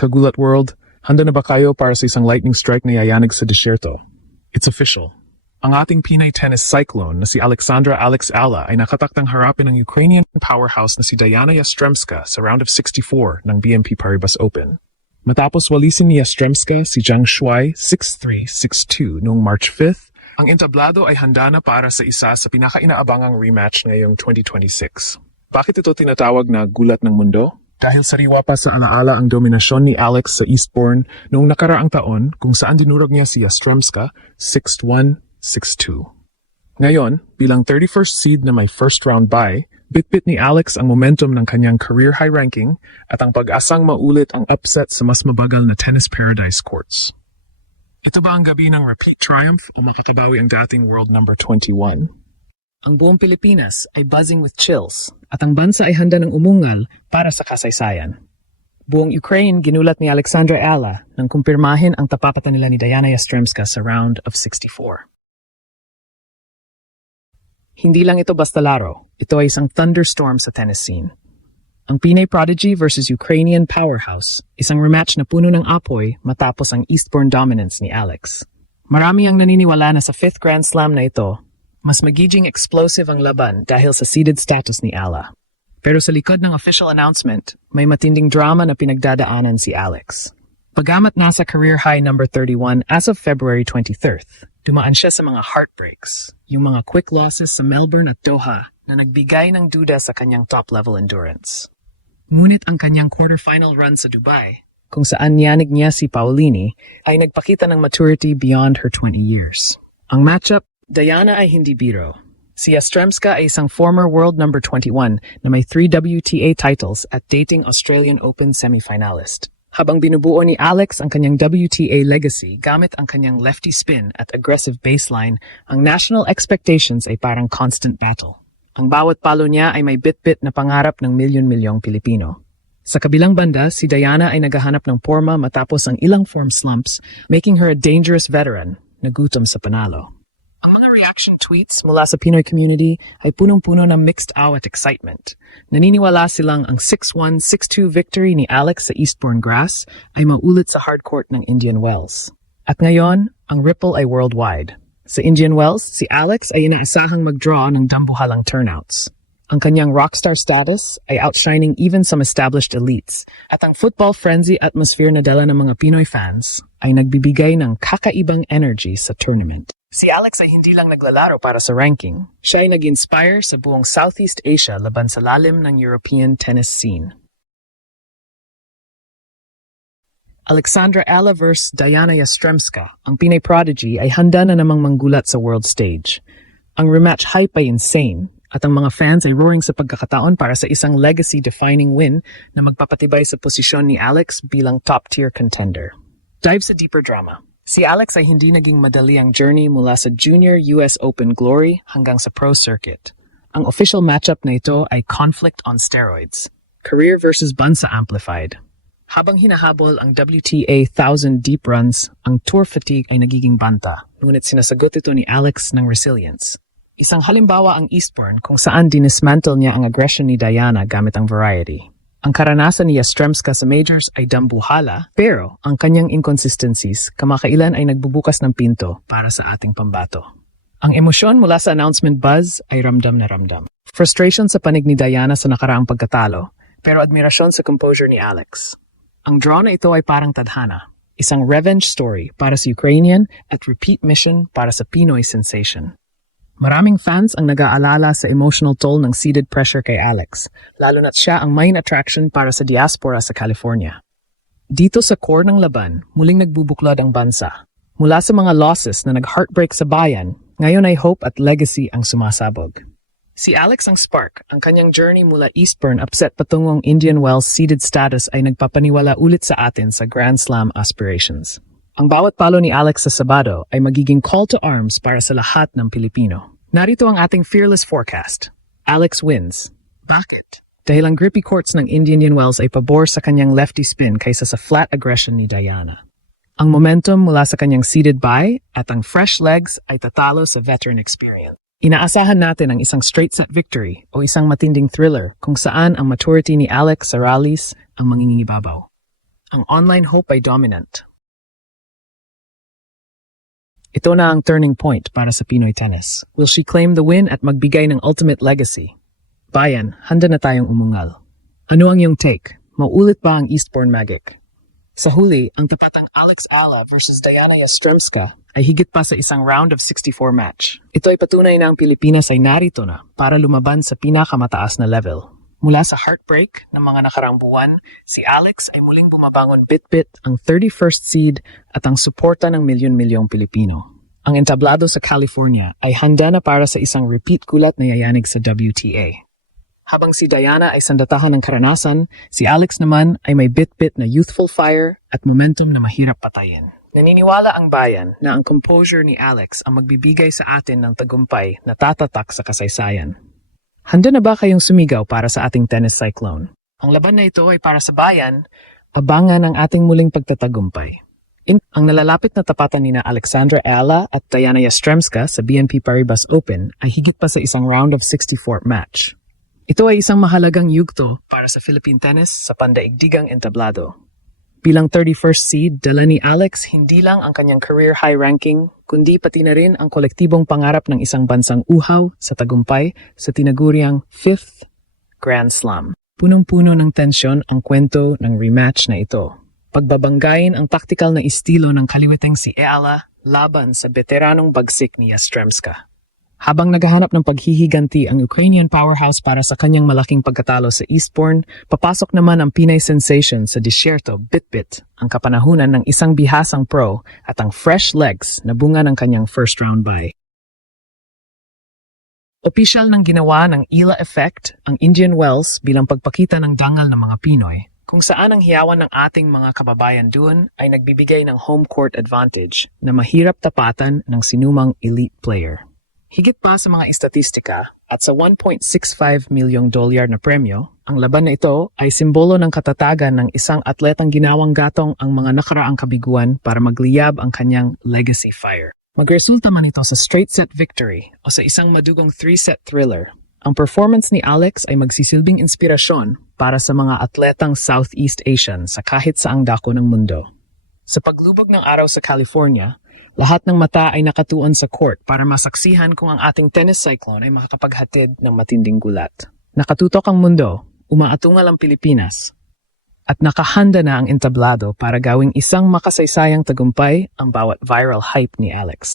Kagulat World, handa na ba kayo para sa isang lightning strike na yayanig sa disyerto? It's official. Ang ating Pinay tennis cyclone na si Alexandra Alex Ala ay nakatakdang harapin ng Ukrainian powerhouse na si Diana Yastremska sa round of 64 ng BNP Paribas Open. Matapos walisin ni Yastremska si Zhang Shuai 6-3, 6-2 noong March 5th, ang entablado ay handa na para sa isa sa pinaka-inaabangang rematch ngayong 2026. Bakit ito tinatawag na gulat ng mundo? Dahil sariwa pa sa alaala ang dominasyon ni Alex sa Eastbourne noong nakaraang taon kung saan dinurog niya si Yastremska 6-1, 6-2. Ngayon, bilang 31st seed na may first round bye, bitbit ni Alex ang momentum ng kanyang career high ranking at ang pag-asang maulit ang upset sa mas mabagal na tennis paradise courts. Ito ba ang gabi ng repeat triumph o makakabawi ang dating world number 21? Ang buong Pilipinas ay buzzing with chills at ang bansa ay handa ng umungal para sa kasaysayan. Buong Ukraine ginulat ni Alexandra Ala nang kumpirmahin ang tapapatan nila ni Diana Yastremska sa round of 64. Hindi lang ito basta laro, ito ay isang thunderstorm sa tennis scene. Ang Pinay Prodigy versus Ukrainian powerhouse, isang rematch na puno ng apoy matapos ang Eastbourne dominance ni Alex. Marami ang naniniwala na sa 5th Grand Slam na ito, mas magiging explosive ang laban dahil sa seeded status ni Ala. Pero sa likod ng official announcement, may matinding drama na pinagdadaanan si Alex. Pagamat nasa career high number 31 as of February 23rd, dumaan siya sa mga heartbreaks, yung mga quick losses sa Melbourne at Doha na nagbigay ng duda sa kanyang top-level endurance. Ngunit ang kanyang quarterfinal run sa Dubai, kung saan niyanig niya si Paolini, ay nagpakita ng maturity beyond her 20 years. Ang matchup, Diana ay hindi biro. Si Yastremska ay isang former world number 21 na may 3 WTA titles at dating Australian Open semifinalist. Habang binubuo ni Alex ang kanyang WTA legacy gamit ang kanyang lefty spin at aggressive baseline, ang national expectations ay parang constant battle. Ang bawat palo niya ay may bit-bit na pangarap ng milyon-milyong Pilipino. Sa kabilang banda, si Diana ay naghahanap ng porma matapos ang ilang form slumps, making her a dangerous veteran na gutom sa panalo. Ang mga reaction tweets mula sa Pinoy community ay punong-puno ng mixed awe at excitement. Naniniwala silang ang 6-1, 6-2 victory ni Alex sa Eastbourne grass ay maulit sa hardcourt ng Indian Wells. At ngayon, ang ripple ay worldwide. Sa Indian Wells, si Alex ay inaasahang mag-draw ng dambuhalang turnouts. Ang kanyang rockstar status ay outshining even some established elites. At ang football frenzy atmosphere na dala ng mga Pinoy fans ay nagbibigay ng kakaibang energy sa tournament. Si Alex ay hindi lang naglalaro para sa ranking. Siya ay nag-inspire sa buong Southeast Asia laban sa lalim ng European tennis scene. Alexandra Ala vs. Diana Yastremska, ang Pinay Prodigy ay handa na namang manggulat sa world stage. Ang rematch hype ay insane, at ang mga fans ay roaring sa pagkakataon para sa isang legacy-defining win na magpapatibay sa posisyon ni Alex bilang top-tier contender. Dive sa deeper drama. Si Alex ay hindi naging madali ang journey mula sa Junior US Open glory hanggang sa pro circuit. Ang official matchup na ito ay conflict on steroids. Career versus bansa amplified. Habang hinahabol ang WTA 1,000 deep runs, ang tour fatigue ay nagiging banta, ngunit sinasagot ito ni Alex ng resilience. Isang halimbawa ang Eastbourne kung saan dinismantle niya ang aggression ni Diana gamit ang variety. Ang karanasan ni Yastremska sa majors ay dambuhala, pero ang kanyang inconsistencies kamakailan ay nagbubukas ng pinto para sa ating pambato. Ang emosyon mula sa announcement buzz ay ramdam na ramdam. Frustration sa panig ni Diana sa nakaraang pagkatalo, pero admirasyon sa composure ni Alex. Ang draw na ito ay parang tadhana, isang revenge story para sa Ukrainian at repeat mission para sa Pinoy sensation. Maraming fans ang nag-aalala sa emotional toll ng seeded pressure kay Alex, lalo na't siya ang main attraction para sa diaspora sa California. Dito sa core ng laban, muling nagbubuklod ang bansa. Mula sa mga losses na nag-heartbreak sa bayan, ngayon ay hope at legacy ang sumasabog. Si Alex ang spark, ang kanyang journey mula Eastbourne upset patungong Indian Wells seeded status ay nagpapaniwala ulit sa atin sa Grand Slam aspirations. Ang bawat palo ni Alex sa Sabado ay magiging call to arms para sa lahat ng Pilipino. Narito ang ating fearless forecast. Alex wins. Bakit? Dahil ang grippy courts ng Indian Wells ay pabor sa kanyang lefty spin kaysa sa flat aggression ni Diana. Ang momentum mula sa kanyang seeded bye at ang fresh legs ay tatalo sa veteran experience. Inaasahan natin ang isang straight set victory o isang matinding thriller kung saan ang maturity ni Alex sa rallies ang mangingibabaw. Ang online hope ay dominant. Ito na ang turning point para sa Pinoy tennis. Will she claim the win at magbigay ng ultimate legacy? Bayan, handa na tayong umungal. Ano ang iyong take? Mauulit ba ang Eastbourne Magic? Sa huli, ang tapatang Alex Ala versus Diana Yastremska ay higit pa sa isang round of 64 match. Ito ay patunay na ang Pilipinas ay narito na para lumaban sa pinakamataas na level. Mula sa heartbreak ng mga nakaraang buwan, si Alex ay muling bumabangon bit-bit ang 31st seed at ang suporta ng milyon-milyong Pilipino. Ang entablado sa California ay handa na para sa isang repeat gulat na yayanig sa WTA. Habang si Diana ay sandatahan ng karanasan, si Alex naman ay may bit-bit na youthful fire at momentum na mahirap patayin. Naniniwala ang bayan na ang composure ni Alex ang magbibigay sa atin ng tagumpay na tatatak sa kasaysayan. Handa na ba kayong sumigaw para sa ating tennis cyclone? Ang laban na ito ay para sa bayan, abangan ang ating muling pagtatagumpay. Ang nalalapit na tapatan ni Alexandra Ala at Diana Yastremska sa BNP Paribas Open ay higit pa sa isang round of 64 match. Ito ay isang mahalagang yugto para sa Philippine tennis sa pandaigdigang entablado. Bilang 31st seed, dala ni Alex hindi lang ang kanyang career high ranking, kundi pati na rin ang kolektibong pangarap ng isang bansang uhaw sa tagumpay sa tinaguriang 5th Grand Slam. Punong-puno ng tensyon ang kwento ng rematch na ito. Pagbabanggain ang taktikal na estilo ng kaliweteng si Ala laban sa veteranong bagsik ni Yastremska. Habang naghahanap ng paghihiganti ang Ukrainian powerhouse para sa kanyang malaking pagkatalo sa Eastbourne, papasok naman ang Pinay sensation sa disyerto bit-bit ang kapanahunan ng isang bihasang pro at ang fresh legs na bunga ng kanyang first round bye. Opisyal ng ginawa ng Ila Effect ang Indian Wells bilang pagpakita ng dangal ng mga Pinoy, kung saan ang hiyawan ng ating mga kababayan doon ay nagbibigay ng home court advantage na mahirap tapatan ng sinumang elite player. Higit pa sa mga istatistika at sa $1.65 milyong na premyo, ang laban na ito ay simbolo ng katatagan ng isang atletang ginawang gatong ang mga nakaraang kabiguan para magliyab ang kanyang legacy fire. Magresulta man ito sa straight set victory o sa isang madugong 3-set thriller, ang performance ni Alex ay magsisilbing inspirasyon para sa mga atletang Southeast Asian sa kahit saang dako ng mundo. Sa paglubog ng araw sa California, lahat ng mata ay nakatuon sa court para masaksihan kung ang ating tennis cyclone ay makakapaghatid ng matinding gulat. Nakatutok ang mundo, umaatungal ang Pilipinas, at nakahanda na ang entablado para gawing isang makasaysayang tagumpay ang bawat viral hype ni Alex.